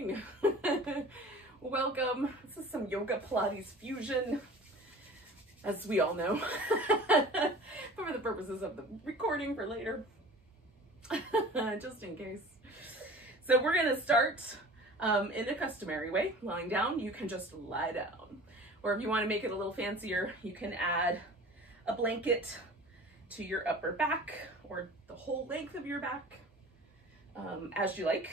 morning. Welcome. This is some yoga Pilates fusion, as we all know, for the purposes of the recording for later, just in case. So we're going to start in a customary way, lying down. You can just lie down, or if you want to make it a little fancier, you can add a blanket to your upper back or the whole length of your back, as you like.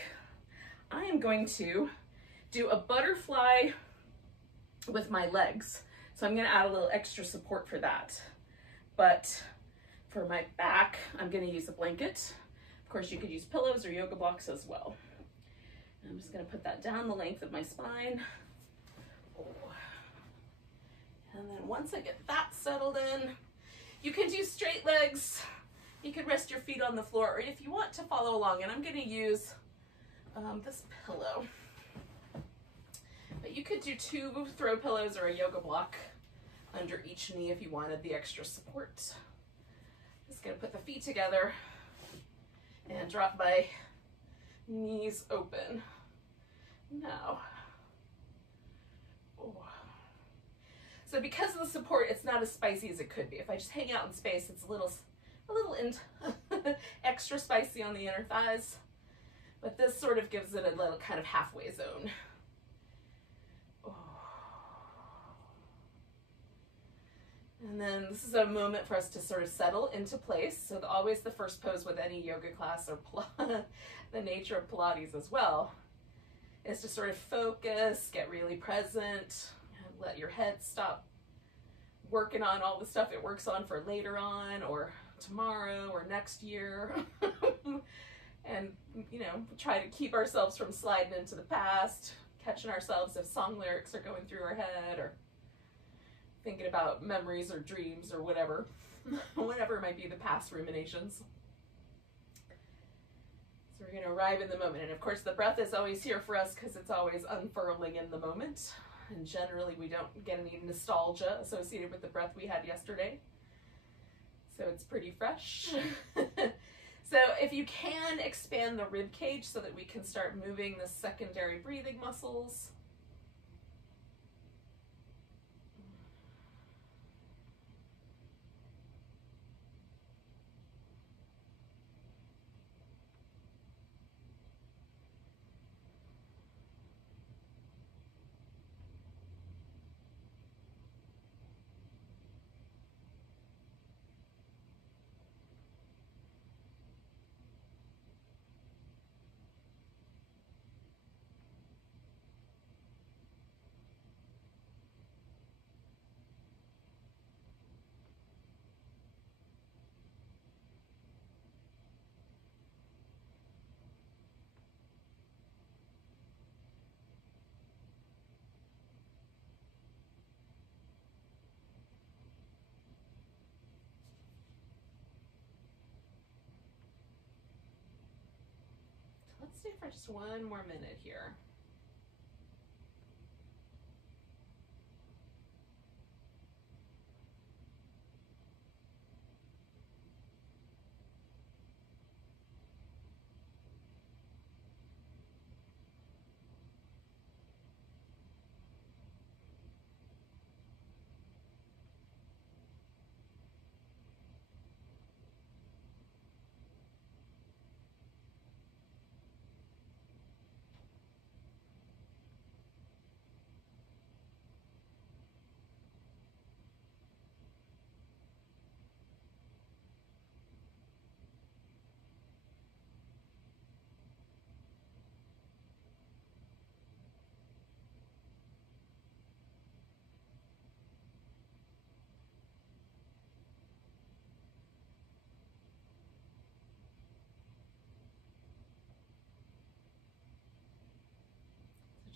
I am going to do a butterfly with my legs, so I'm going to add a little extra support for that. But for my back, I'm going to use a blanket. Of course, you could use pillows or yoga blocks as well. I'm just going to put that down the length of my spine. And then once I get that settled in, you can do straight legs. You can rest your feet on the floor, or if you want to follow along, and I'm going to use this pillow. But you could do 2 throw pillows or a yoga block under each knee if you wanted the extra support. Just going to put the feet together and drop my knees open. Now, so because of the support, it's not as spicy as it could be. If I just hang out in space, it's a little extra spicy on the inner thighs. But this sort of gives it a little kind of halfway zone. And then this is a moment for us to sort of settle into place. So always the first pose with any yoga class or the nature of Pilates as well is to sort of focus, get really present, and let your head stop working on all the stuff it works on for later on or tomorrow or next year. And, you know, try to keep ourselves from sliding into the past, catching ourselves if song lyrics are going through our head, or thinking about memories or dreams or whatever, whatever might be the past ruminations. So we're going to arrive in the moment. And of course, the breath is always here for us because it's always unfurling in the moment. And generally, we don't get any nostalgia associated with the breath we had yesterday. So it's pretty fresh. So if you can, expand the rib cage so that we can start moving the secondary breathing muscles. Let's stay for just 1 more minute here.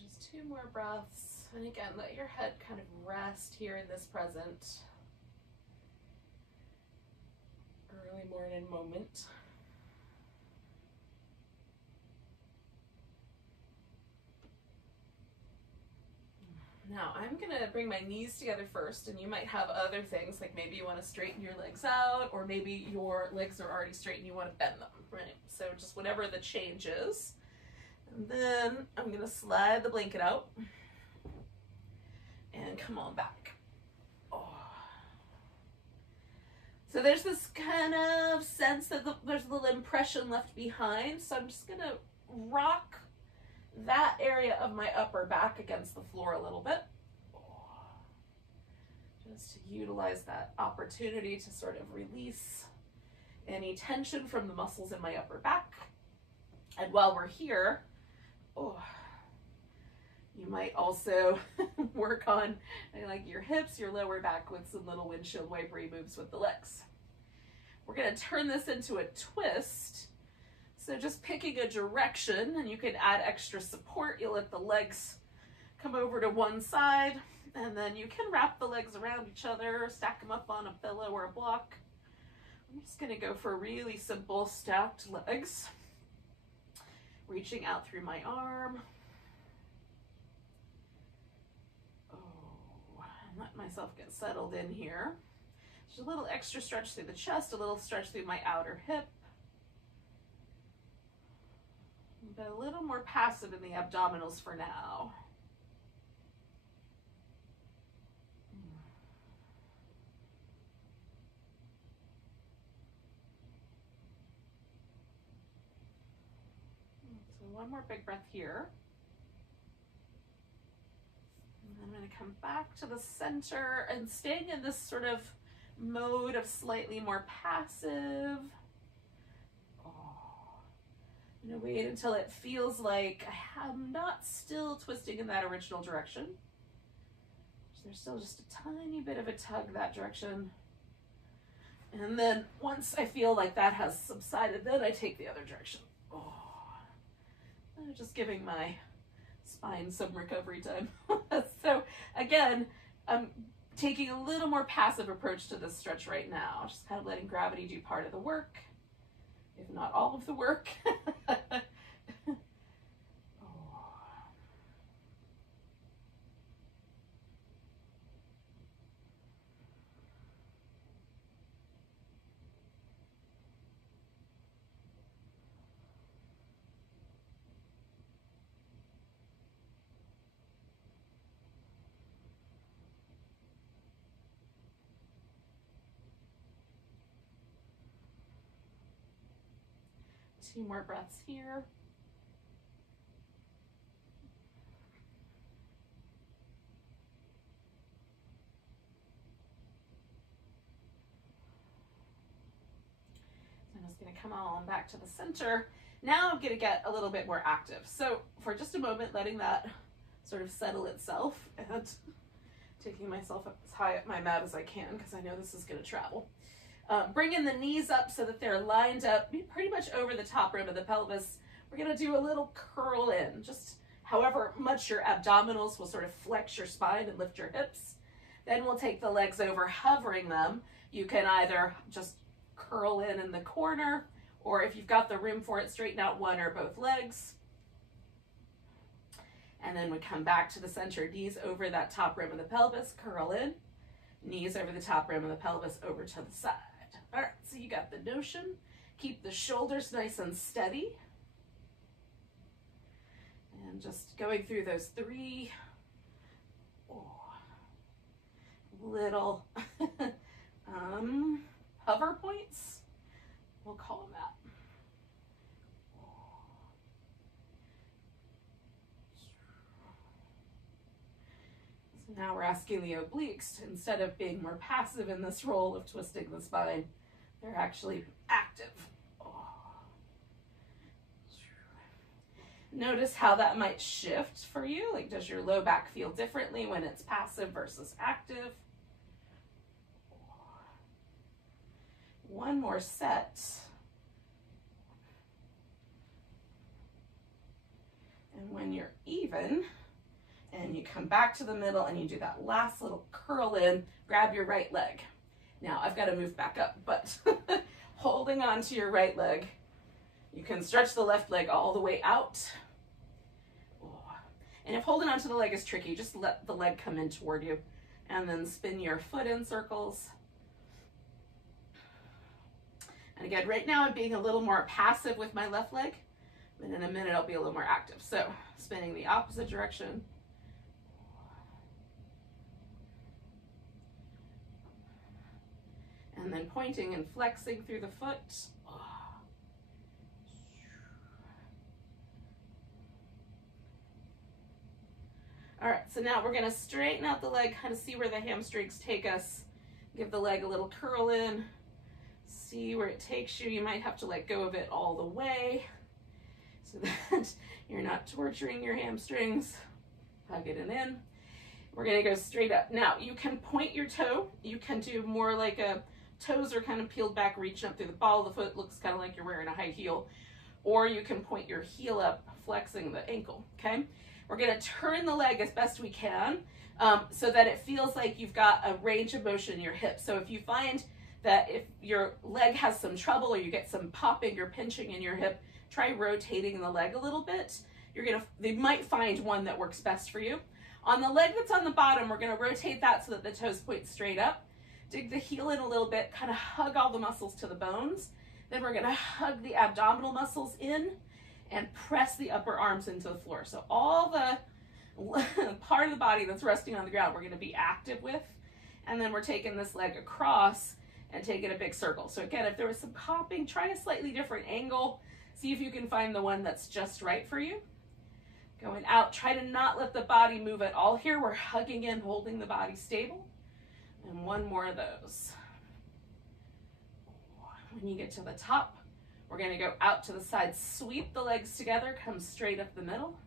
Just 2 more breaths. And again, let your head kind of rest here in this present early morning moment. Now I'm gonna bring my knees together first, and you might have other things, like maybe you want to straighten your legs out, or maybe your legs are already straight and you want to bend them, right? So just whatever the change is. And then I'm going to slide the blanket out and come on back. Oh. So there's this kind of sense that there's a little impression left behind. So I'm just going to rock that area of my upper back against the floor a little bit. Just to utilize that opportunity to sort of release any tension from the muscles in my upper back. And while we're here, you might also work on like your hips, your lower back with some little windshield wipery moves with the legs. We're going to turn this into a twist. So just picking a direction, and you can add extra support. You'll let the legs come over to one side, and then you can wrap the legs around each other, stack them up on a pillow or a block. I'm just going to go for really simple stacked legs. Reaching out through my arm. And let myself get settled in here. Just a little extra stretch through the chest, a little stretch through my outer hip. But a little more passive in the abdominals for now. So one more big breath here. And then I'm going to come back to the center and staying in this sort of mode of slightly more passive. I'm going to wait until it feels like I'm not still twisting in that original direction. There's still just a tiny bit of a tug that direction. And then once I feel like that has subsided, then I take the other direction. I'm just giving my spine some recovery time. So again, I'm taking a little more passive approach to this stretch right now. Just kind of letting gravity do part of the work, if not all of the work. Two more breaths here. So I'm just going to come on back to the center. Now I'm going to get a little bit more active. So for just a moment, letting that sort of settle itself and taking myself up as high up my mat as I can, because I know this is going to travel. Bringing the knees up so that they're lined up pretty much over the top rim of the pelvis. We're going to do a little curl in, just however much your abdominals will sort of flex your spine and lift your hips. Then we'll take the legs over, hovering them. You can either just curl in the corner, or if you've got the room for it, straighten out one or both legs. And then we come back to the center, knees over that top rim of the pelvis, curl in, knees over the top rim of the pelvis over to the side. All right, so you got the notion. Keep the shoulders nice and steady. And just going through those three little hover points, we'll call them that. So now we're asking the obliques, instead of being more passive in this role of twisting the spine, they're actually active. Notice how that might shift for you. Like, does your low back feel differently when it's passive versus active? One more set. And when you're even, and you come back to the middle and you do that last little curl in, grab your right leg. Now I've got to move back up, but holding on to your right leg, you can stretch the left leg all the way out. And if holding onto the leg is tricky, just let the leg come in toward you and then spin your foot in circles. And again, right now I'm being a little more passive with my left leg. And in a minute, I'll be a little more active. So spinning the opposite direction. And then pointing and flexing through the foot. All right, so now we're gonna straighten out the leg, kind of see where the hamstrings take us. Give the leg a little curl in. See where it takes you. You might have to let go of it all the way so that you're not torturing your hamstrings. Hug it in. We're gonna go straight up. Now, you can point your toe. You can do more like a toes are kind of peeled back, reaching up through the ball of the foot. Looks kind of like you're wearing a high heel. Or you can point your heel up, flexing the ankle, okay? We're gonna turn the leg as best we can so that it feels like you've got a range of motion in your hips. So if you find that if your leg has some trouble or you get some popping or pinching in your hip, try rotating the leg a little bit. They might find one that works best for you. On the leg that's on the bottom, we're gonna rotate that so that the toes point straight up. Dig the heel in a little bit, kind of hug all the muscles to the bones. Then we're gonna hug the abdominal muscles in and press the upper arms into the floor. So all the part of the body that's resting on the ground, we're gonna be active with. And then we're taking this leg across and taking a big circle. So again, if there was some popping, try a slightly different angle. See if you can find the one that's just right for you. Going out, try to not let the body move at all here. We're hugging in, holding the body stable. And one more of those. When you get to the top, we're gonna go out to the side, sweep the legs together, come straight up the middle.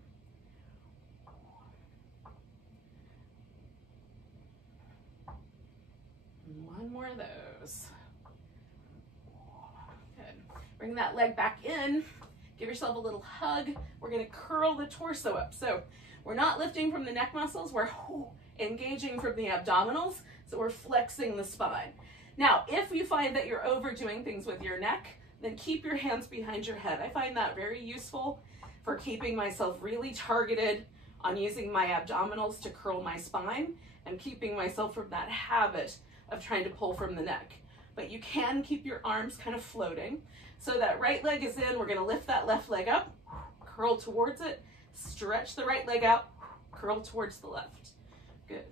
And one more of those. Good. Bring that leg back in. Give yourself a little hug. We're gonna curl the torso up. So we're not lifting from the neck muscles, we're engaging from the abdominals, so we're flexing the spine. Now, if you find that you're overdoing things with your neck, then keep your hands behind your head. I find that very useful for keeping myself really targeted on using my abdominals to curl my spine and keeping myself from that habit of trying to pull from the neck. But you can keep your arms kind of floating. So that right leg is in, we're gonna lift that left leg up, curl towards it, stretch the right leg out, curl towards the left. Good.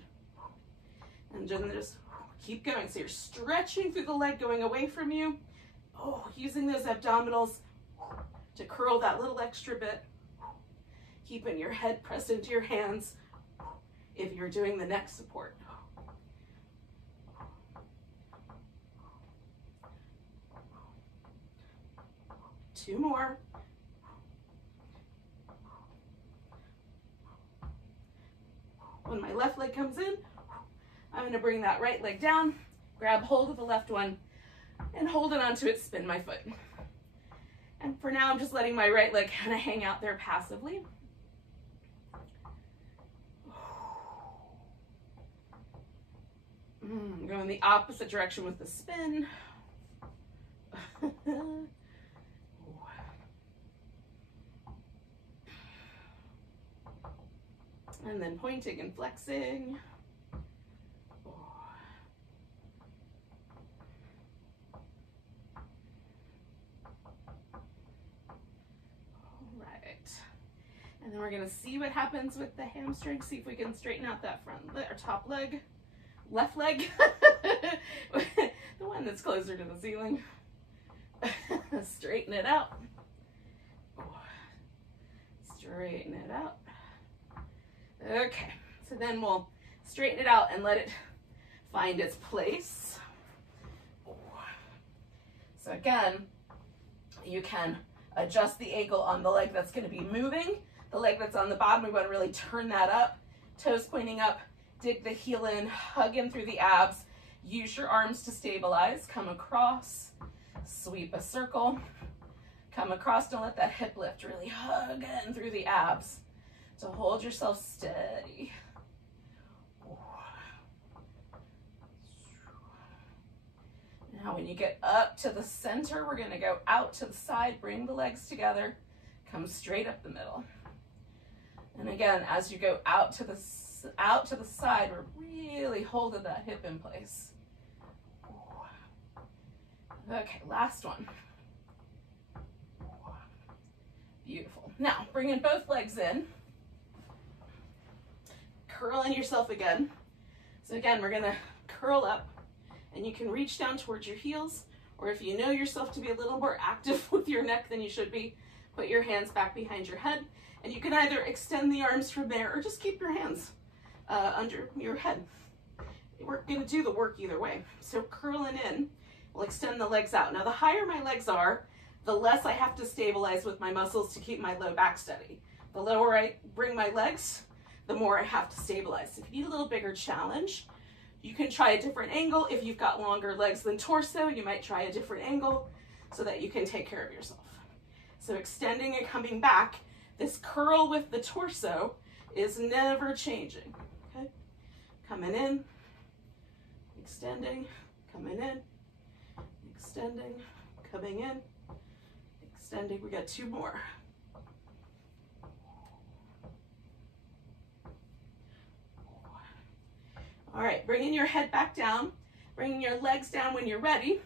And then just keep going. So you're stretching through the leg going away from you. Oh, using those abdominals to curl that little extra bit. Keeping your head pressed into your hands if you're doing the neck support. Two more. When my left leg comes in, I'm going to bring that right leg down, grab hold of the left one, and hold it onto it, spin my foot. And for now, I'm just letting my right leg kind of hang out there passively. Going the opposite direction with the spin. And then pointing and flexing. And then we're gonna see what happens with the hamstring, see if we can straighten out that front leg, or top leg, left leg, the one that's closer to the ceiling. Straighten it out. Straighten it out. Okay, so then we'll straighten it out and let it find its place. So again, you can adjust the ankle on the leg that's gonna be moving. The leg that's on the bottom, we want to really turn that up. Toes pointing up, dig the heel in, hug in through the abs. Use your arms to stabilize. Come across, sweep a circle. Come across, don't let that hip lift. Really hug in through the abs to hold yourself steady. Now when you get up to the center, we're going to go out to the side, bring the legs together, come straight up the middle. And again, as you go out to the side, we're really holding that hip in place. Okay, last one. Beautiful. Now, bringing both legs in. Curling yourself again. So again, we're gonna curl up, and you can reach down towards your heels, or if you know yourself to be a little more active with your neck than you should be, put your hands back behind your head, and you can either extend the arms from there or just keep your hands under your head. We're gonna do the work either way. So curling in, we'll extend the legs out. Now the higher my legs are, the less I have to stabilize with my muscles to keep my low back steady. The lower I bring my legs, the more I have to stabilize. If you need a little bigger challenge, you can try a different angle. If you've got longer legs than torso, you might try a different angle so that you can take care of yourself. So extending and coming back, this curl with the torso is never changing, okay? Coming in, extending, coming in, extending, coming in, extending. We got 2 more. All right, bringing your head back down, bringing your legs down when you're ready.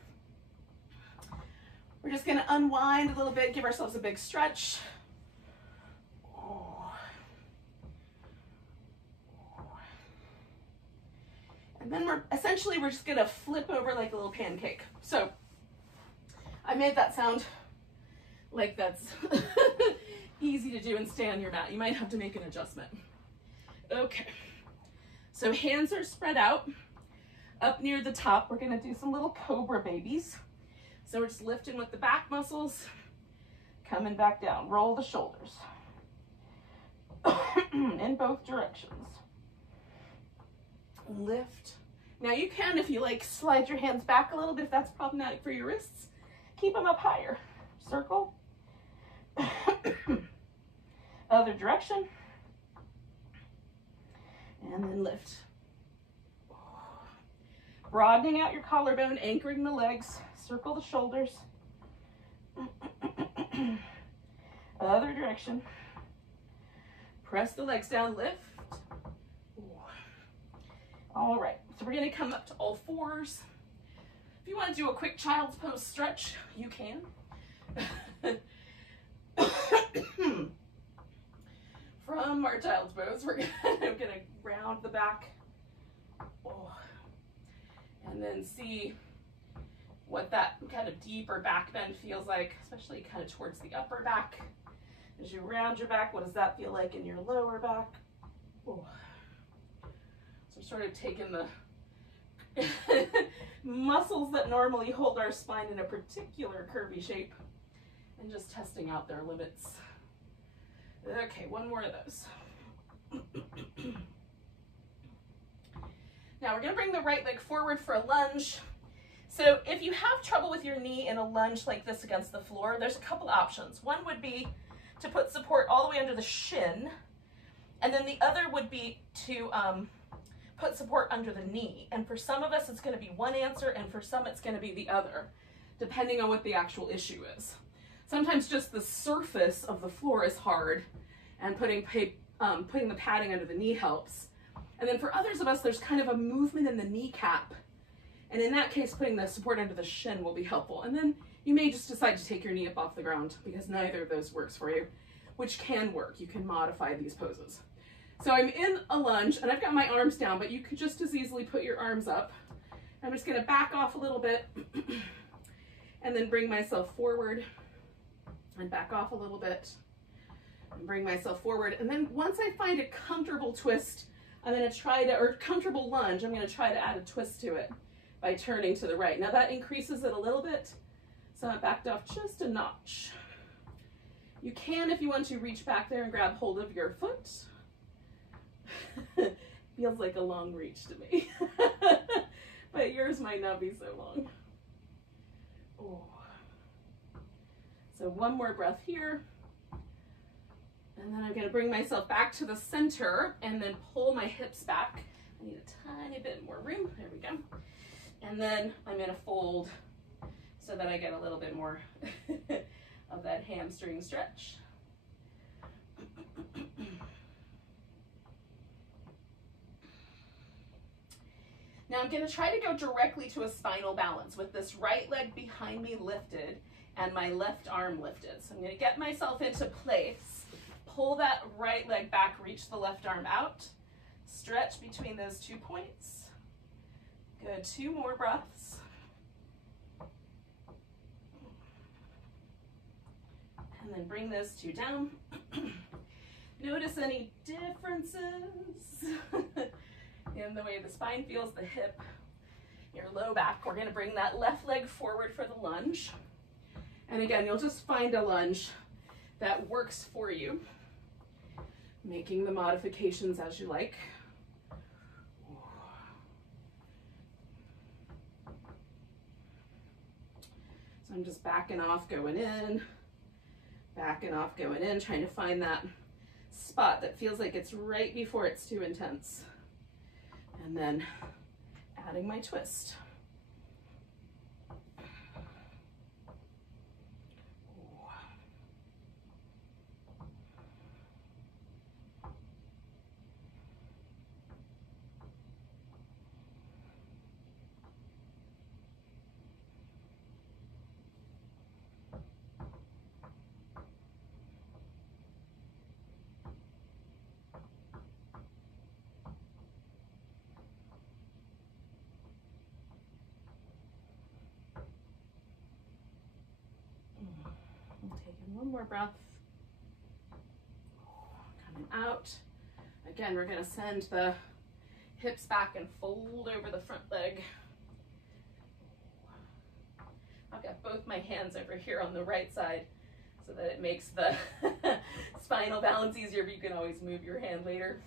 We're just gonna unwind a little bit, give ourselves a big stretch. And then we're just gonna flip over like a little pancake. So I made that sound like that's easy to do and stay on your mat. You might have to make an adjustment. Okay. So hands are spread out. Up near the top, we're gonna do some little cobra babies. So we're just lifting with the back muscles, coming back down. Roll the shoulders in both directions. Lift. Now you can, if you like, slide your hands back a little bit if that's problematic for your wrists. Keep them up higher. Circle. Other direction. And then lift. Broadening out your collarbone, anchoring the legs. Circle the shoulders. Other direction. Press the legs down, lift. All right, so we're gonna come up to all fours. If you wanna do a quick child's pose stretch, you can. From our child's pose, we're gonna round the back. And then see what that kind of deeper back bend feels like, especially kind of towards the upper back. As you round your back, what does that feel like in your lower back? So we're sort of taking the muscles that normally hold our spine in a particular curvy shape and just testing out their limits. Okay, 1 more of those. Now we're gonna bring the right leg forward for a lunge. So if you have trouble with your knee in a lunge like this against the floor, there's a couple options. One would be to put support all the way under the shin, and then the other would be to put support under the knee. And for some of us, it's gonna be one answer, and for some, it's gonna be the other, depending on what the actual issue is. Sometimes just the surface of the floor is hard, and putting the padding under the knee helps. And then for others of us, there's kind of a movement in the kneecap. And in that case, putting the support under the shin will be helpful. And then you may just decide to take your knee up off the ground because neither of those works for you, which can work. You can modify these poses. So I'm in a lunge and I've got my arms down, but you could just as easily put your arms up. I'm just gonna back off a little bit and then bring myself forward and back off a little bit and bring myself forward. And then once I find a comfortable twist, I'm gonna try to, or comfortable lunge, I'm gonna try to add a twist to it by turning to the right. Now that increases it a little bit, so I backed off just a notch. You can, if you want to, reach back there and grab hold of your foot. Feels like a long reach to me, but yours might not be so long. Oh. So 1 more breath here. And then I'm gonna bring myself back to the center and then pull my hips back. I need a tiny bit more room, there we go. And then I'm gonna fold so that I get a little bit more of that hamstring stretch. Now I'm gonna try to go directly to a spinal balance with this right leg behind me lifted and my left arm lifted. So I'm going to get myself into place, pull that right leg back, reach the left arm out, stretch between those 2 points. Good, 2 more breaths. And then bring those 2 down. Notice any differences in the way the spine feels, the hip, your low back. We're going to bring that left leg forward for the lunge. And again, you'll just find a lunge that works for you, making the modifications as you like. So I'm just backing off, going in, backing off, going in, trying to find that spot that feels like it's right before it's too intense. And then adding my twist. One more breath. Coming out. Again, we're going to send the hips back and fold over the front leg. I've got both my hands over here on the right side so that it makes the spinal balance easier, but you can always move your hand later.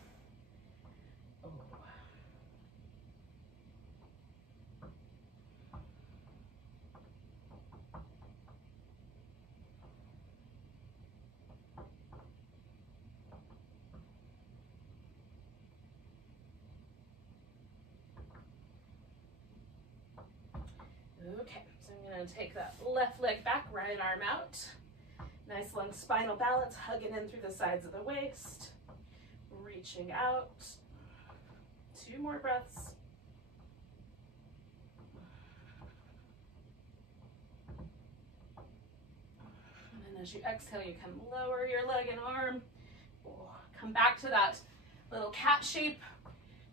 Okay, so I'm going to take that left leg back, right arm out. Nice long spinal balance, hugging in through the sides of the waist. Reaching out. 2 more breaths. And then as you exhale, you can lower your leg and arm. Come back to that little cat shape.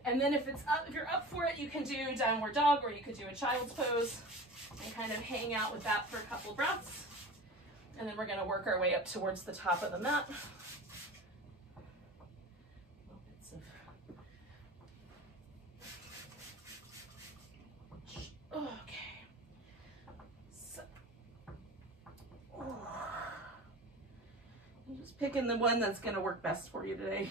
And then if you're up for it, you can do downward dog, or you could do a child's pose and kind of hang out with that for a couple breaths. And then we're going to work our way up towards the top of the mat. Okay. So, I'm just picking the one that's going to work best for you today.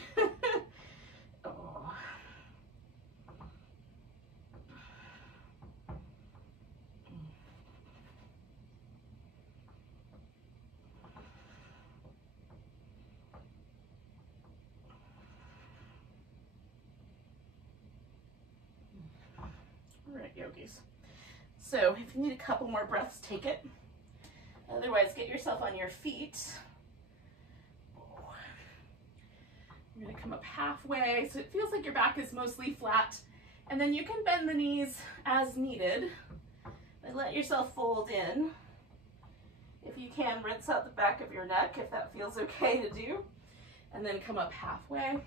Yogis. So if you need a couple more breaths, take it. Otherwise, get yourself on your feet. You're going to come up halfway, so it feels like your back is mostly flat. And then you can bend the knees as needed. And let yourself fold in. If you can, rinse out the back of your neck if that feels okay to do. And then come up halfway.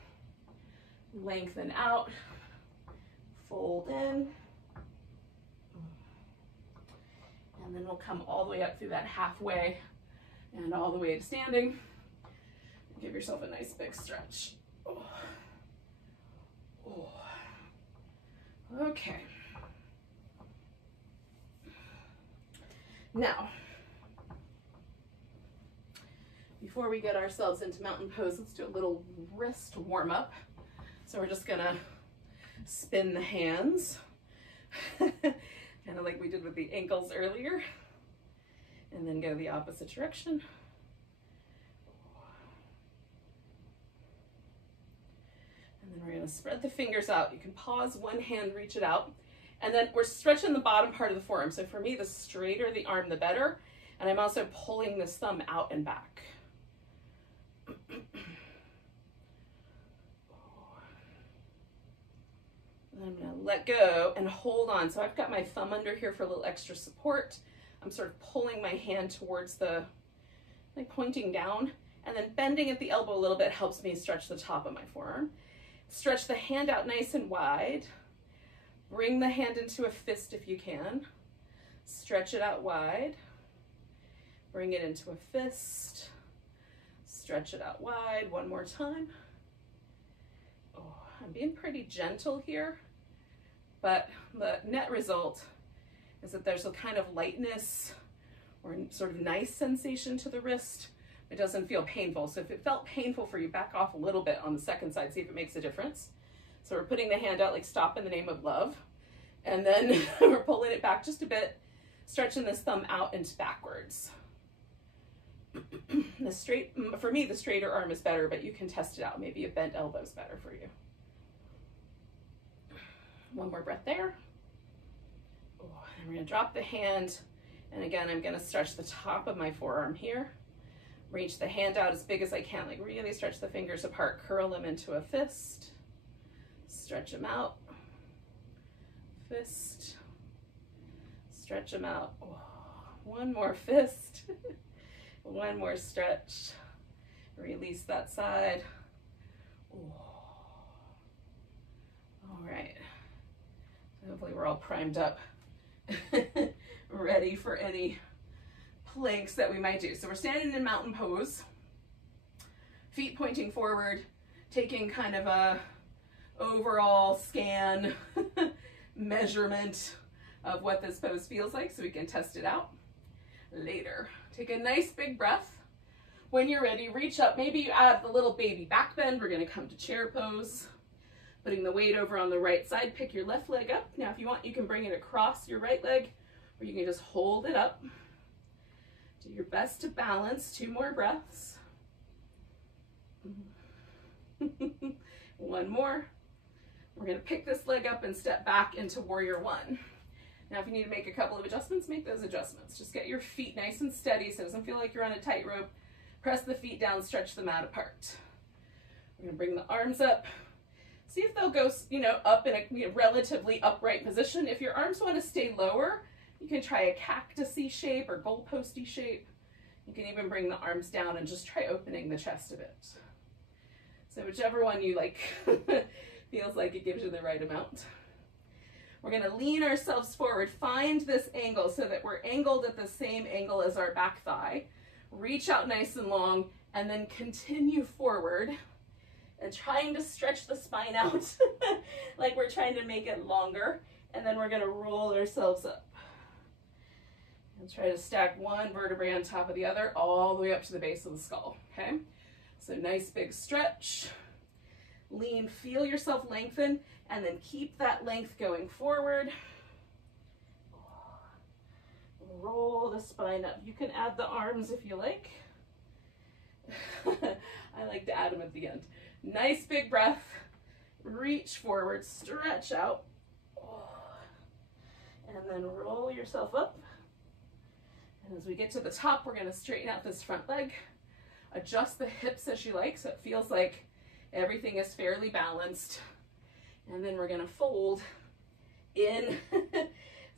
Lengthen out. Fold in. And then we'll come all the way up through that halfway and all the way to standing. Give yourself a nice big stretch. Oh. Oh. Okay. Now, before we get ourselves into mountain pose, let's do a little wrist warm up. So we're just gonna spin the hands. Kind of like we did with the ankles earlier, and then go the opposite direction. And then we're going to spread the fingers out. You can pause one hand, reach it out, and then we're stretching the bottom part of the forearm. So for me, the straighter the arm, the better. And I'm also pulling this thumb out and back. And I'm going to let go and hold on. So I've got my thumb under here for a little extra support. I'm sort of pulling my hand towards the, like pointing down, and then bending at the elbow a little bit helps me stretch the top of my forearm. Stretch the hand out nice and wide. Bring the hand into a fist if you can. Stretch it out wide. Bring it into a fist. Stretch it out wide. One more time. Oh, I'm being pretty gentle here, but the net result is that there's a kind of lightness or sort of nice sensation to the wrist. It doesn't feel painful. So if it felt painful for you, back off a little bit on the second side, see if it makes a difference. So we're putting the hand out like stop in the name of love. And then we're pulling it back just a bit, stretching this thumb out and backwards. The straight, for me, the straighter arm is better, but you can test it out. Maybe a bent elbow is better for you. One more breath there. Oh, and we're gonna drop the hand. And again, I'm gonna stretch the top of my forearm here. Reach the hand out as big as I can, like really stretch the fingers apart, curl them into a fist. Stretch them out. Fist. Stretch them out. Oh, one more fist. One more stretch. Release that side. Oh. All right. Hopefully we're all primed up, ready for any planks that we might do. So we're standing in mountain pose, feet pointing forward, taking kind of a overall scan measurement of what this pose feels like so we can test it out later. Take a nice big breath. When you're ready, reach up. Maybe you add the little baby back bend. We're going to come to chair pose. Putting the weight over on the right side, pick your left leg up. Now if you want, you can bring it across your right leg, or you can just hold it up. Do your best to balance. 2 more breaths. One more. We're going to pick this leg up and step back into warrior 1. Now if you need to make a couple of adjustments, make those adjustments. Just get your feet nice and steady so it doesn't feel like you're on a tightrope. Press the feet down, stretch them out apart. We're going to bring the arms up. See if they'll go, up in a relatively upright position. If your arms want to stay lower, you can try a cactusy shape or goalposty shape. You can even bring the arms down and just try opening the chest a bit. So whichever one you like feels like it gives you the right amount. We're going to lean ourselves forward. Find this angle so that we're angled at the same angle as our back thigh. Reach out nice and long and then continue forward. And trying to stretch the spine out like we're trying to make it longer. And then we're going to roll ourselves up. And try to stack one vertebrae on top of the other all the way up to the base of the skull, okay? So nice big stretch. Lean, feel yourself lengthen, and then keep that length going forward. Roll the spine up. You can add the arms if you like. I like to add them at the end. Nice big breath, reach forward, stretch out, and then roll yourself up. And as we get to the top, we're going to straighten out this front leg, adjust the hips as you like so it feels like everything is fairly balanced. And then we're going to fold in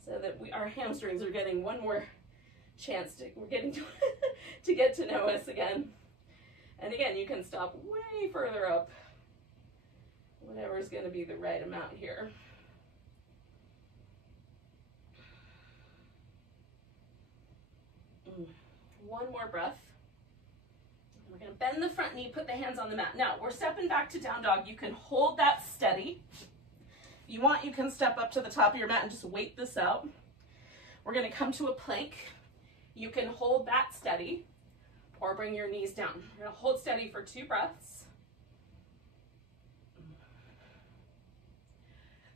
so that our hamstrings are getting one more chance we're getting to get to know us again. And again, you can stop way further up, whatever is going to be the right amount here. One more breath. We're going to bend the front knee, put the hands on the mat. Now, we're stepping back to down dog. You can hold that steady. If you want, you can step up to the top of your mat and just wait this out. We're going to come to a plank. You can hold that steady. Or bring your knees down. You're going to hold steady for 2 breaths.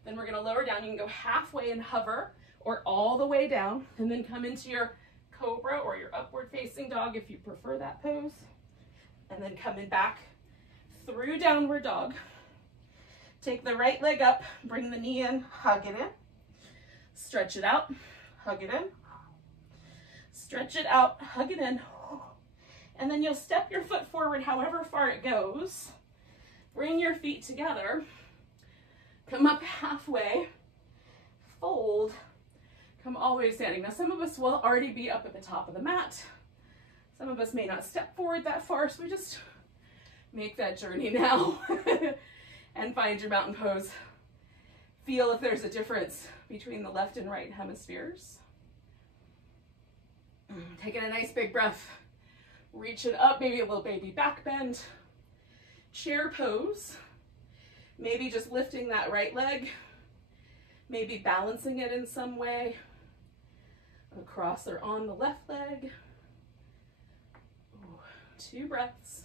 Then we're going to lower down. You can go halfway and hover or all the way down and then come into your cobra or your upward facing dog if you prefer that pose. And then coming back through downward dog. Take the right leg up, bring the knee in, hug it in. Stretch it out, hug it in. Stretch it out, hug it in. And then you'll step your foot forward however far it goes. Bring your feet together. Come up halfway. Fold. Come all the way to standing. Now some of us will already be up at the top of the mat. Some of us may not step forward that far, so we just make that journey now and find your mountain pose. Feel if there's a difference between the left and right hemispheres. Taking a nice big breath. Reach it up, maybe a little baby back bend. Chair pose. Maybe just lifting that right leg. Maybe balancing it in some way. Across or on the left leg. Ooh, 2 breaths.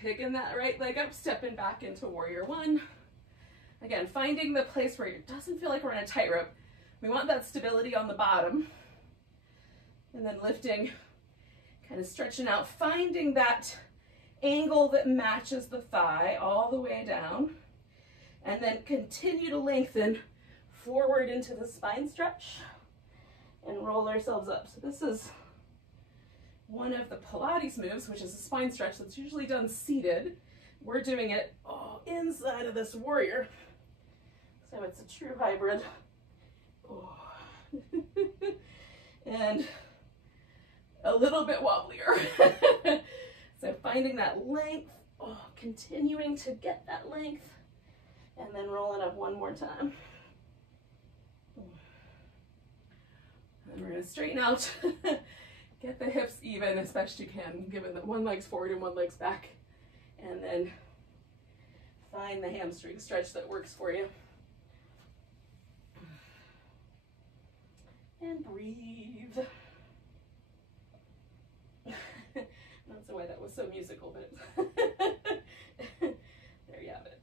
Picking that right leg up, stepping back into warrior 1. Again, finding the place where it doesn't feel like we're in a tightrope. We want that stability on the bottom. And then lifting, kind of stretching out, finding that angle that matches the thigh all the way down. And then continue to lengthen forward into the spine stretch and roll ourselves up. So this is one of the Pilates moves, which is a spine stretch that's usually done seated. We're doing it inside of this warrior. So it's a true hybrid. Oh. And a little bit wobblier. So finding that length, continuing to get that length, and then rolling up one more time. And we're going to straighten out. Get the hips even as best you can, given that one leg's forward and one leg's back. And then find the hamstring stretch that works for you. And breathe. Not sure why that was so musical, but there you have it.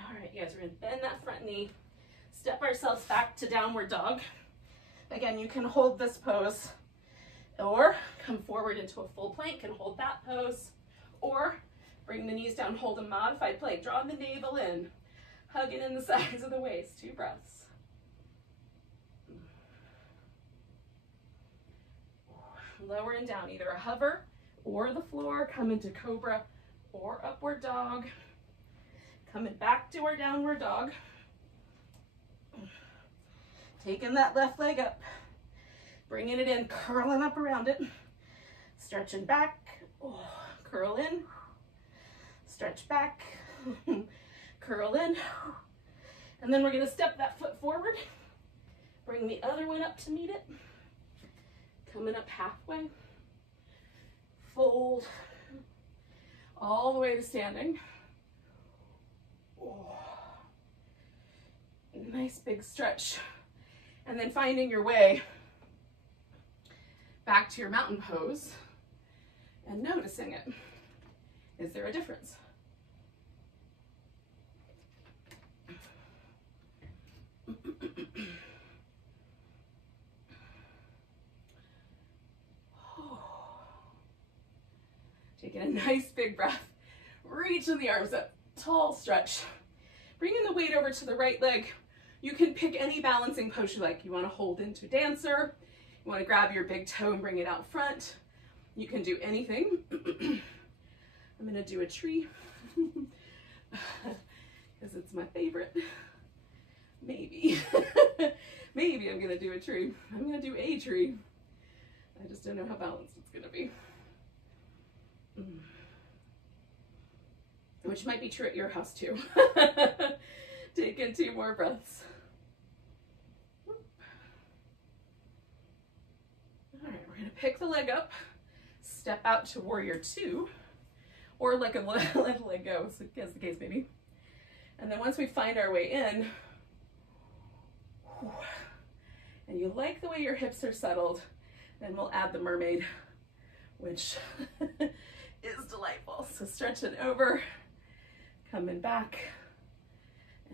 All right, you guys, we're going to bend that front knee, step ourselves back to downward dog. Again, you can hold this pose or come forward into a full plank and hold that pose, or bring the knees down, hold a modified plank, draw the navel in, hugging in the sides of the waist. 2 breaths. Lowering down, either a hover or the floor, come into cobra or upward dog. Coming back to our downward dog. Taking that left leg up, bringing it in, curling up around it, stretching back, curl in, stretch back, curl in, and then we're going to step that foot forward, bring the other one up to meet it, coming up halfway, fold, all the way to standing. Nice big stretch. And then finding your way back to your mountain pose and noticing it. Is there a difference? Taking a nice big breath, reaching the arms up, tall stretch. Bringing the weight over to the right leg. You can pick any balancing pose you like. You want to hold into dancer. You want to grab your big toe and bring it out front. You can do anything. I'm going to do a tree because it's my favorite. Maybe. Maybe I'm going to do a tree. I'm going to do a tree. I just don't know how balanced it's going to be. Which might be true at your house too. Take in 2 more breaths. All right, we're gonna pick the leg up, step out to warrior 2, or let a leg go, so as the case may be. And then once we find our way in, and you like the way your hips are settled, then we'll add the mermaid, which is delightful. So stretching over, coming back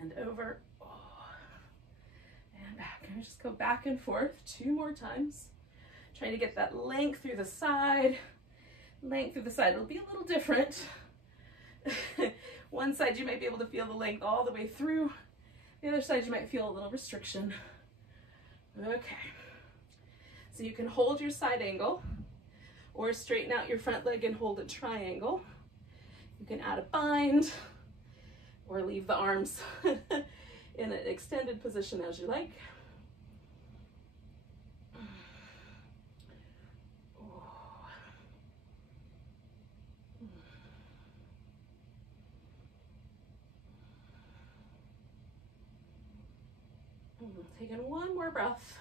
and over, and back. And just go back and forth 2 more times. Trying to get that length through the side, length through the side. It'll be a little different. One side you might be able to feel the length all the way through. The other side you might feel a little restriction. Okay. So you can hold your side angle or straighten out your front leg and hold a triangle. You can add a bind or leave the arms in an extended position as you like. Taking one more breath.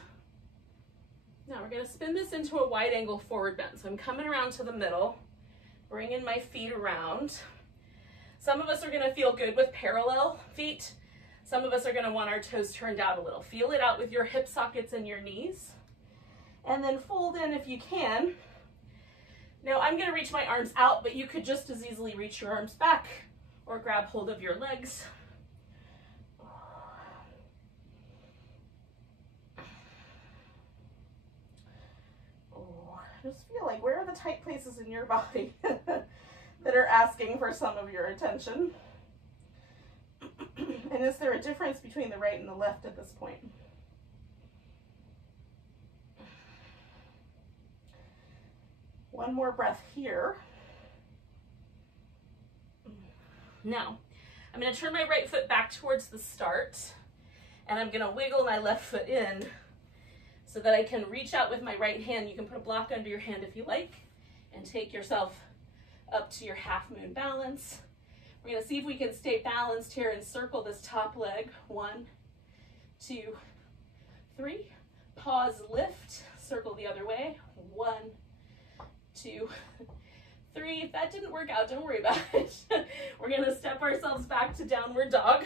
Now we're going to spin this into a wide angle forward bend. So I'm coming around to the middle, bringing my feet around. Some of us are going to feel good with parallel feet. Some of us are going to want our toes turned out a little. Feel it out with your hip sockets and your knees. And then fold in if you can. Now I'm going to reach my arms out, but you could just as easily reach your arms back or grab hold of your legs. Just feel like, where are the tight places in your body that are asking for some of your attention? And is there a difference between the right and the left at this point? One more breath here. Now, I'm going to turn my right foot back towards the start, and I'm going to wiggle my left foot in so that I can reach out with my right hand. You can put a block under your hand if you like, and take yourself up to your half moon balance. We're going to see if we can stay balanced here and circle this top leg. 1, 2, 3. Pause, lift, circle the other way. 1, 2, 3. If that didn't work out, don't worry about it. We're going to step ourselves back to downward dog.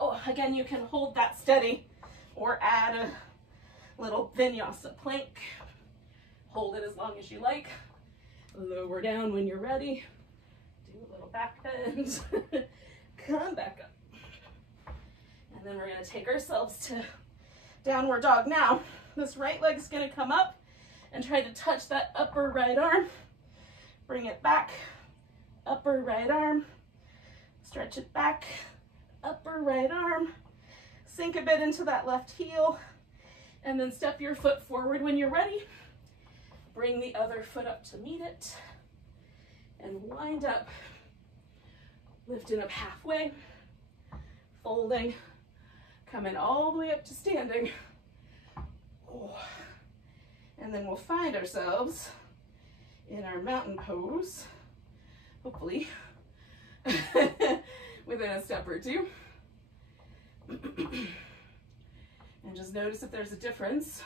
Oh, again, you can hold that steady or add a little vinyasa plank. Hold it as long as you like. Lower down when you're ready. Do a little back bend. Come back up. And then we're going to take ourselves to downward dog. Now, this right leg's going to come up and try to touch that upper right arm. Bring it back. Upper right arm. Stretch it back. Upper right arm. Sink a bit into that left heel. And then step your foot forward when you're ready. Bring the other foot up to meet it. And wind up. Lifting up halfway. Folding. Coming all the way up to standing. Oh. And then we'll find ourselves in our mountain pose. Hopefully. Within a step or two. And just notice if there's a difference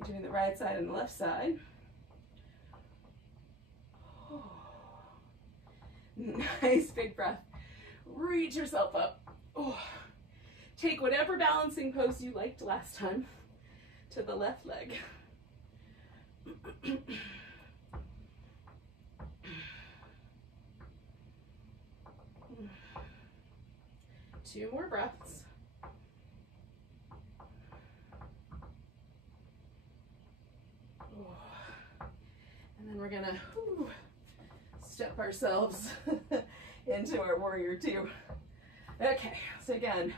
between the right side and the left side. Oh. Nice big breath. Reach yourself up. Oh. Take whatever balancing pose you liked last time to the left leg. 2 more breaths. And then we're gonna step ourselves into our warrior 2. Okay, so again,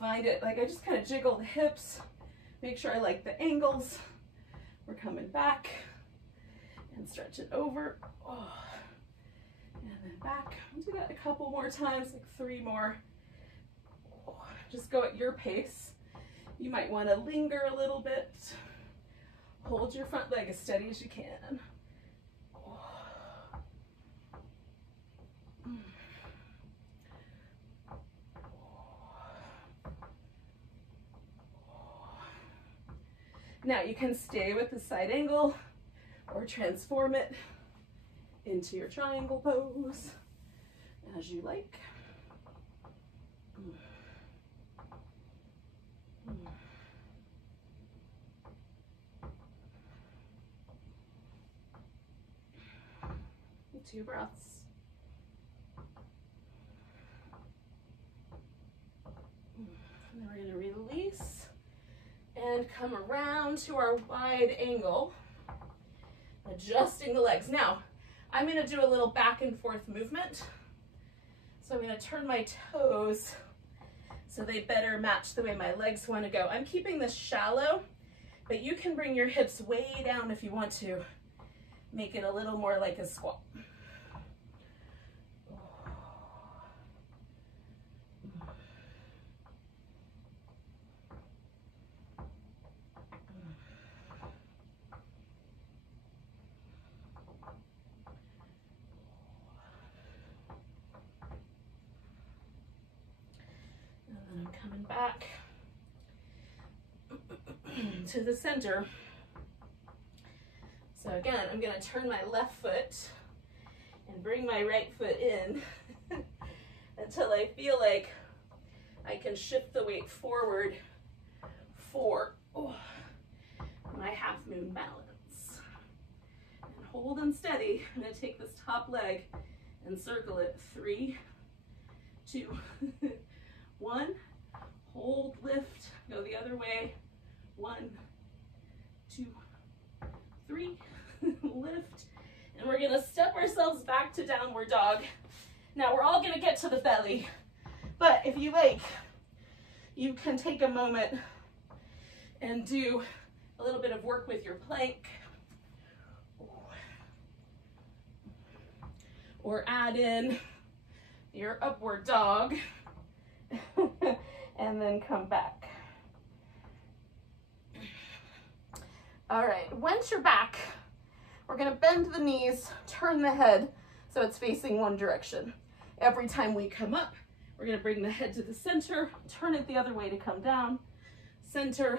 find it, like I just kind of jiggle the hips, make sure I like the angles. We're coming back and stretch it over. Oh. And then back. We'll do that a couple more times, like 3 more. Oh. Just go at your pace. You might want to linger a little bit. Hold your front leg as steady as you can. Now you can stay with the side angle or transform it into your triangle pose as you like. 2 breaths. And then we're going to release and come around to our wide angle. adjusting the legs. Now, I'm gonna do a little back and forth movement. So I'm gonna turn my toes so they better match the way my legs wanna go. I'm keeping this shallow, but you can bring your hips way down if you want to. Make it a little more like a squat. And then I'm coming back to the center. So again, I'm gonna turn my left foot and bring my right foot in until I feel like I can shift the weight forward for my half moon balance. And hold and steady. I'm gonna take this top leg and circle it. 3, 2, 1. Hold, lift, go the other way. 1, 2, 3. Lift, and we're gonna step ourselves back to downward dog. Now we're all gonna get to the belly, but if you like, you can take a moment and do a little bit of work with your plank, or add in your upward dog and then come back. All right, once you're back, we're gonna bend the knees, turn the head so it's facing one direction. Every time we come up, we're gonna bring the head to the center, turn it the other way to come down. Center,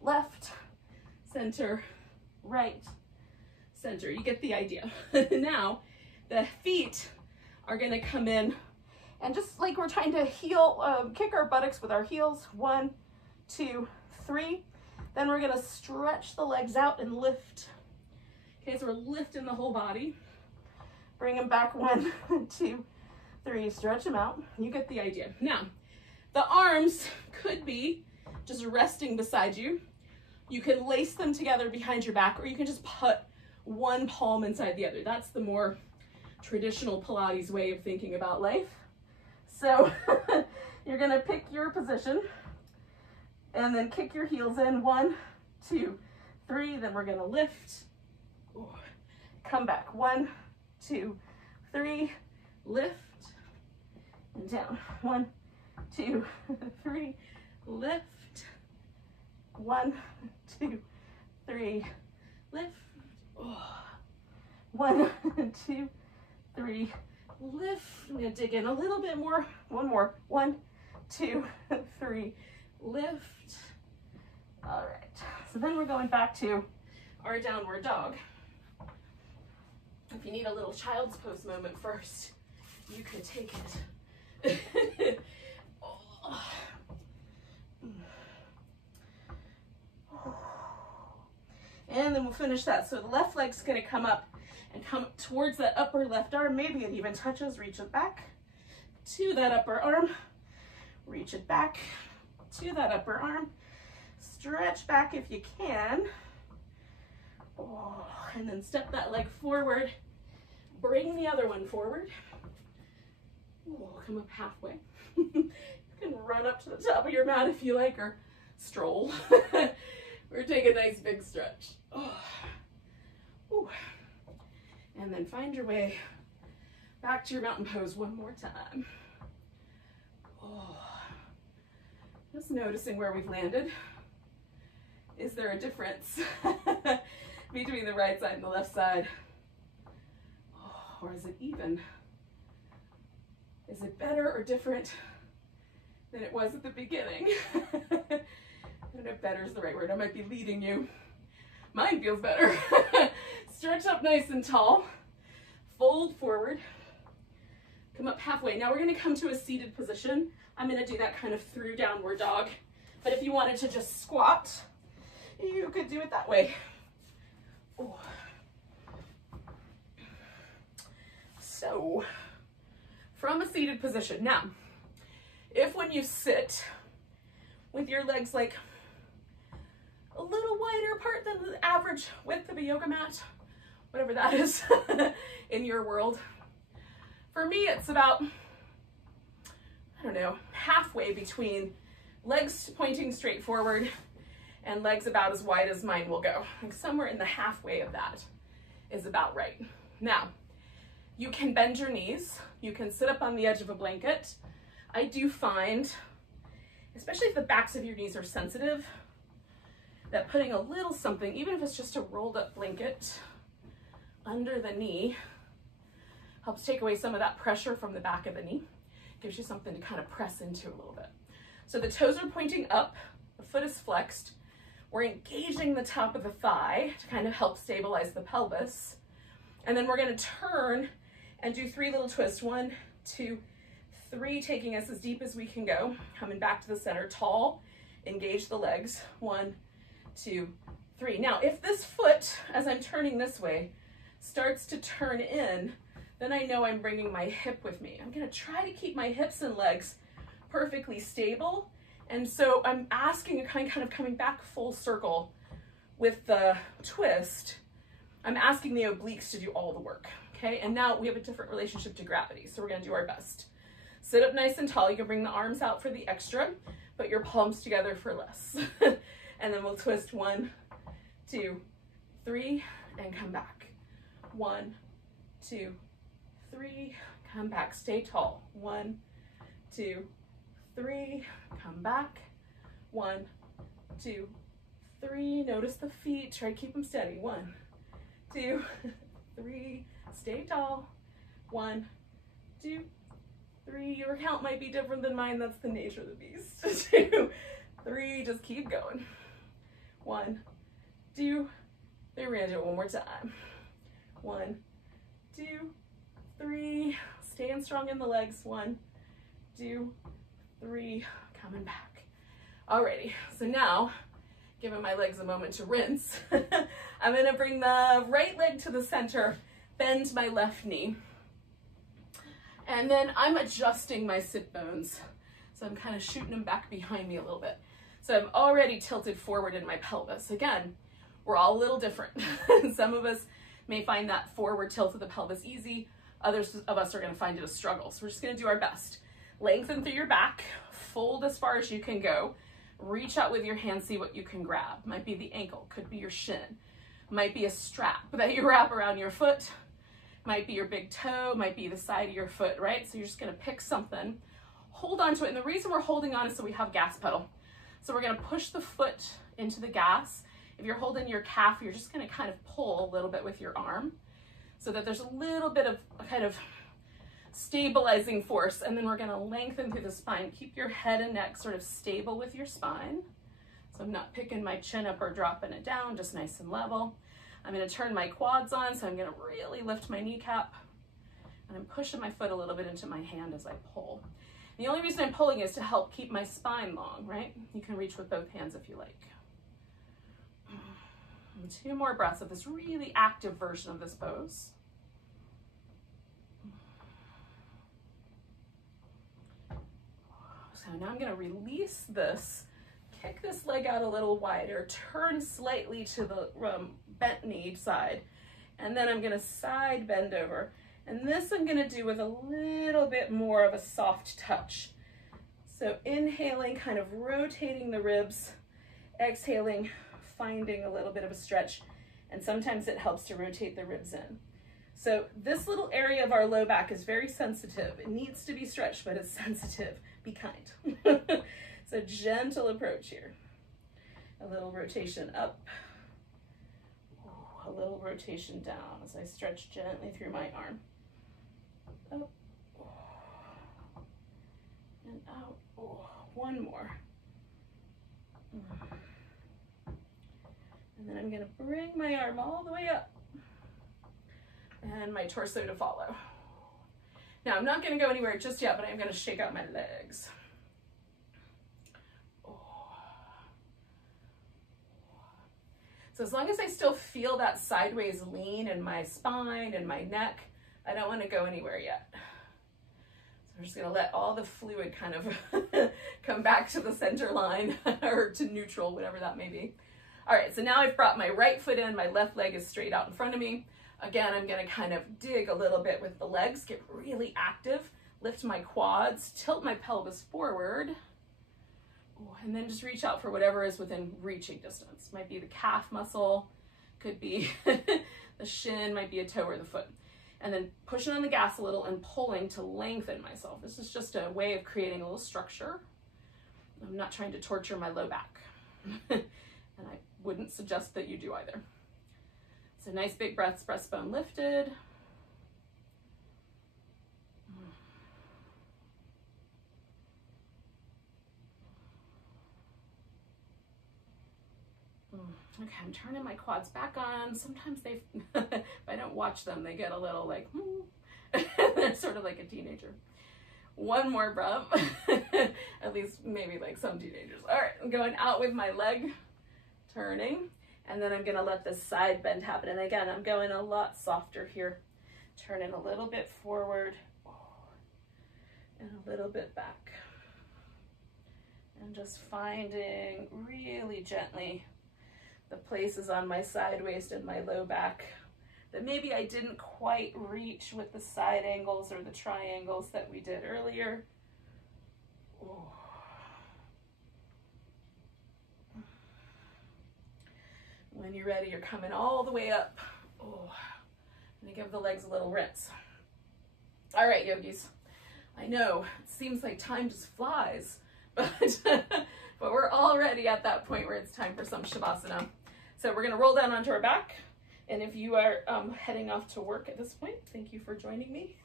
left, center, right, center. You get the idea. Now, the feet are gonna come in, and just like we're trying to heel, kick our buttocks with our heels. 1, 2, 3. Then we're gonna stretch the legs out and lift. Okay, so we're lifting the whole body. Bring them back. 1, 2, 3. Stretch them out. You get the idea. Now, the arms could be just resting beside you. You can lace them together behind your back, or you can just put one palm inside the other. That's the more traditional Pilates way of thinking about life. So you're gonna pick your position and then kick your heels in. 1, 2, 3. Then we're gonna lift. Come back. 1, 2, 3. Lift and down. 1, 2, 3. Lift. 1, 2, 3. Lift. 1, 2, 3. Lift. I'm gonna dig in a little bit more. One more. 1, 2, 3. Lift. All right. So then we're going back to our downward dog. If you need a little child's pose moment first, you could take it. And then we'll finish that. So the left leg's gonna come up and come towards that upper left arm. Maybe it even touches. Reach it back to that upper arm. Reach it back to that upper arm. Stretch back if you can. And then step that leg forward. Bring the other one forward. Come up halfway. You can run up to the top of your mat if you like, or stroll. Or take a nice big stretch. And then find your way back to your mountain pose one more time. Just noticing where we've landed. Is there a difference between the right side and the left side? Or is it even? Is it better or different than it was at the beginning? I don't know if better is the right word. I might be leading you. Mine feels better. Stretch up nice and tall. Fold forward. Come up halfway. Now we're going to come to a seated position. I'm going to do that kind of through downward dog. But if you wanted to just squat, you could do it that way. So, from a seated position. Now, if when you sit with your legs like a little wider apart than the average width of a yoga mat, whatever that is in your world. For me, it's about, I don't know, halfway between legs pointing straight forward and legs about as wide as mine will go. Like somewhere in the halfway of that is about right. Now, you can bend your knees. You can sit up on the edge of a blanket. I do find, especially if the backs of your knees are sensitive, that putting a little something, even if it's just a rolled up blanket under the knee, helps take away some of that pressure from the back of the knee. Gives you something to kind of press into a little bit. So the toes are pointing up, the foot is flexed. We're engaging the top of the thigh to kind of help stabilize the pelvis. And then we're going to turn and do 3 little twists. 1, 2, 3, taking us as deep as we can go. Coming back to the center, tall, engage the legs. 1, 2, 3. Now, if this foot, as I'm turning this way, starts to turn in, then I know I'm bringing my hip with me. I'm going to try to keep my hips and legs perfectly stable. And so I'm asking, kind of coming back full circle with the twist, I'm asking the obliques to do all the work, okay? And now we have a different relationship to gravity, so we're gonna do our best. Sit up nice and tall. You can bring the arms out for the extra, but your palms together for less. And then we'll twist 1, 2, 3, and come back. 1, 2, 3, come back, stay tall. 1, 2, 3, come back. 1, 2, 3, notice the feet, try to keep them steady. 1, 2, 3, stay tall. 1, 2, 3, your count might be different than mine, that's the nature of the beast. 2, 3, just keep going. 1, 2, 3, we're gonna do it one more time. 1, 2, 3, staying strong in the legs. 1, 2, 3, coming back. Alrighty, so now, giving my legs a moment to rinse, I'm gonna bring the right leg to the center, bend my left knee, and then I'm adjusting my sit bones. So I'm kind of shooting them back behind me a little bit. So I'm already tilted forward in my pelvis. Again, we're all a little different. Some of us may find that forward tilt of the pelvis easy. Others of us are gonna find it a struggle. So we're just gonna do our best. Lengthen through your back, fold as far as you can go. Reach out with your hand, see what you can grab. Might be the ankle, could be your shin. Might be a strap that you wrap around your foot. Might be your big toe, might be the side of your foot, right? So you're just gonna pick something, hold on to it. And the reason we're holding on is so we have gas pedal. So we're gonna push the foot into the gas. If you're holding your calf, you're just gonna kind of pull a little bit with your arm so that there's a little bit of kind of stabilizing force. And then we're gonna lengthen through the spine. Keep your head and neck sort of stable with your spine. So I'm not picking my chin up or dropping it down, just nice and level. I'm gonna turn my quads on, so I'm gonna really lift my kneecap. And I'm pushing my foot a little bit into my hand as I pull. The only reason I'm pulling is to help keep my spine long, right? You can reach with both hands if you like. And 2 more breaths of this really active version of this pose. So now I'm gonna release this, kick this leg out a little wider, turn slightly to the bent knee side, and then I'm gonna side bend over. And this I'm gonna do with a little bit more of a soft touch. So inhaling, kind of rotating the ribs, exhaling, finding a little bit of a stretch, and sometimes it helps to rotate the ribs in. So this little area of our low back is very sensitive. It needs to be stretched, but it's sensitive. Be kind. So gentle approach here. A little rotation up, a little rotation down as I stretch gently through my arm. Up and out. One more. And then I'm gonna bring my arm all the way up and my torso to follow. Now I'm not gonna go anywhere just yet, but I'm gonna shake out my legs. So as long as I still feel that sideways lean in my spine and my neck, I don't want to go anywhere yet. So I'm just going to let all the fluid kind of come back to the center line or to neutral, whatever that may be. All right, so now I've brought my right foot in, my left leg is straight out in front of me. Again, I'm gonna kind of dig a little bit with the legs, get really active, lift my quads, tilt my pelvis forward, and then just reach out for whatever is within reaching distance. Might be the calf muscle, could be the shin, might be a toe or the foot. And then pushing on the gas a little and pulling to lengthen myself. This is just a way of creating a little structure. I'm not trying to torture my low back. And I wouldn't suggest that you do either. So nice big breaths, breastbone lifted. Okay, I'm turning my quads back on. Sometimes they, if I don't watch them, they get a little like, they're sort of like a teenager. One more breath, at least maybe like some teenagers. All right, I'm going out with my leg, turning, and then I'm gonna let this side bend happen. And again, I'm going a lot softer here. Turning a little bit forward and a little bit back. And just finding really gently the places on my side waist and my low back that maybe I didn't quite reach with the side angles or the triangles that we did earlier. Oh. When you're ready, you're coming all the way up. Oh. I'm gonna give the legs a little rinse. All right, yogis. I know it seems like time just flies, but but we're already at that point where it's time for some shavasana. So we're gonna roll down onto our back. And if you are heading off to work at this point, thank you for joining me.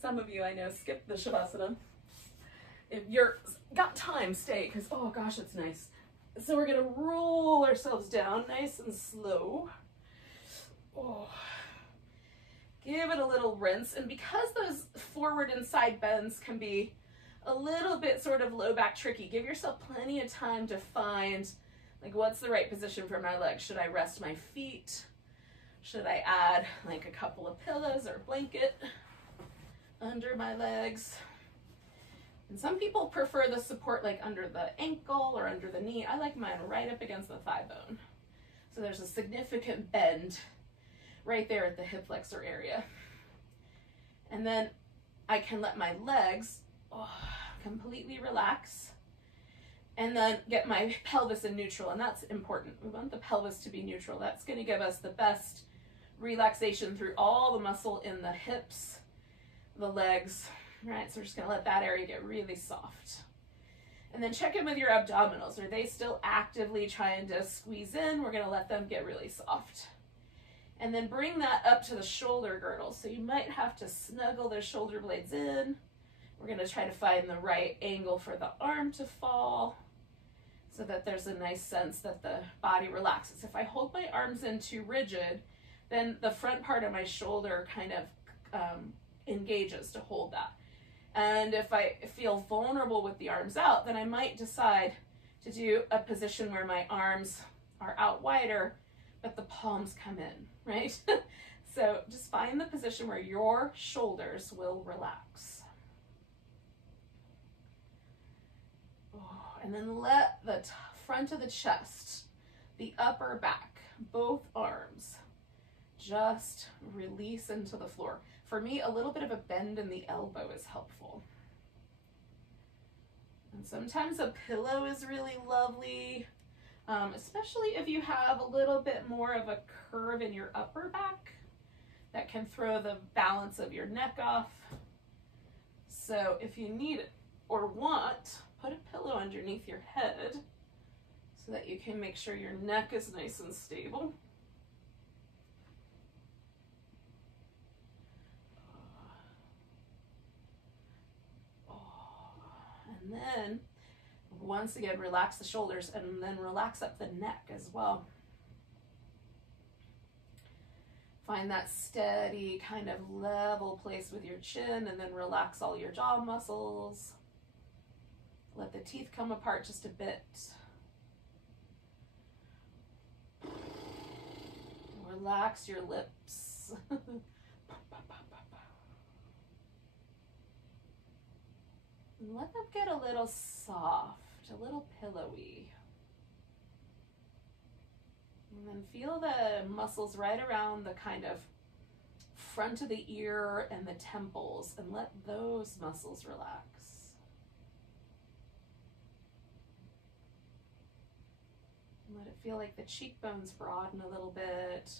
Some of you I know skip the shavasana. If you're got time, stay, because oh gosh, it's nice. So we're gonna roll ourselves down nice and slow. Oh. Give it a little rinse, and because those forward and side bends can be a little bit sort of low back tricky, give yourself plenty of time to find like what's the right position for my legs. Should I rest my feet? Should I add like a couple of pillows or a blanket under my legs? And some people prefer the support like under the ankle or under the knee. I like mine right up against the thigh bone. So there's a significant bend right there at the hip flexor area. And then I can let my legs completely relax and then get my pelvis in neutral, and that's important. We want the pelvis to be neutral. That's going to give us the best relaxation through all the muscle in the hips, the legs, right? So we're just going to let that area get really soft. And then check in with your abdominals. Are they still actively trying to squeeze in? We're going to let them get really soft. And then bring that up to the shoulder girdle. So you might have to snuggle those shoulder blades in. We're going to try to find the right angle for the arm to fall so that there's a nice sense that the body relaxes. If I hold my arms in too rigid, then the front part of my shoulder kind of engages to hold that. And if I feel vulnerable with the arms out, then I might decide to do a position where my arms are out wider, but the palms come in, right? So just find the position where your shoulders will relax. And then let the front of the chest, the upper back, both arms, just release into the floor. For me, a little bit of a bend in the elbow is helpful. And sometimes a pillow is really lovely, especially if you have a little bit more of a curve in your upper back that can throw the balance of your neck off. So if you need it or want, put a pillow underneath your head so that you can make sure your neck is nice and stable. And then, once again, relax the shoulders and then relax up the neck as well. Find that steady kind of level place with your chin and then relax all your jaw muscles. Let the teeth come apart just a bit. Relax your lips. Let them get a little soft, a little pillowy. And then feel the muscles right around the kind of front of the ear and the temples, and let those muscles relax. And let it feel like the cheekbones broaden a little bit.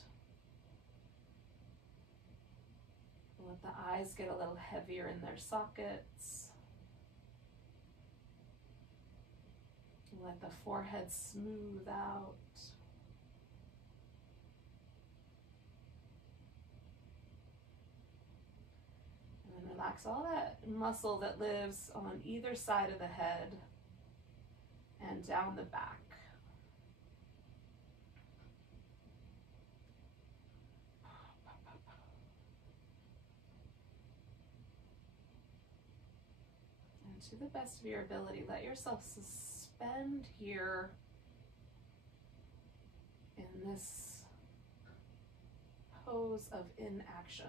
Let the eyes get a little heavier in their sockets. Let the forehead smooth out. And then relax all that muscle that lives on either side of the head and down the back. To the best of your ability, let yourself suspend here in this pose of inaction.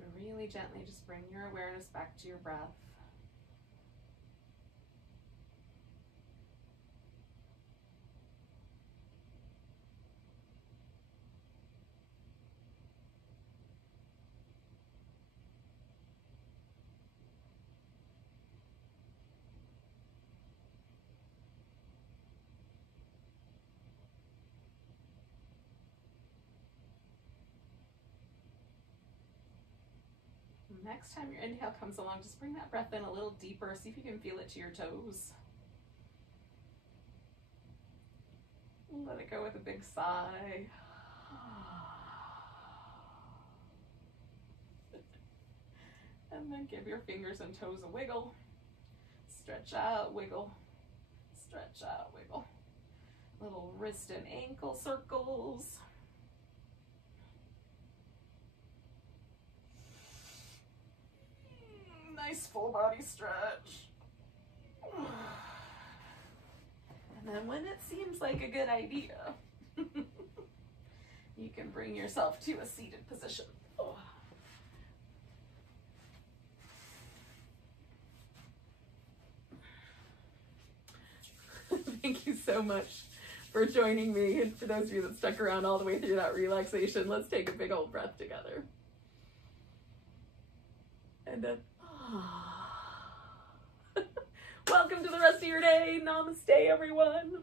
So really gently just bring your awareness back to your breath. Next time your inhale comes along, just bring that breath in a little deeper. See if you can feel it to your toes. Let it go with a big sigh. And then give your fingers and toes a wiggle. Stretch out, wiggle. Stretch out, wiggle. Little wrist and ankle circles. Nice full body stretch. And then when it seems like a good idea, you can bring yourself to a seated position. Thank you so much for joining me. And for those of you that stuck around all the way through that relaxation, let's take a big old breath together. And welcome to the rest of your day. Namaste, everyone.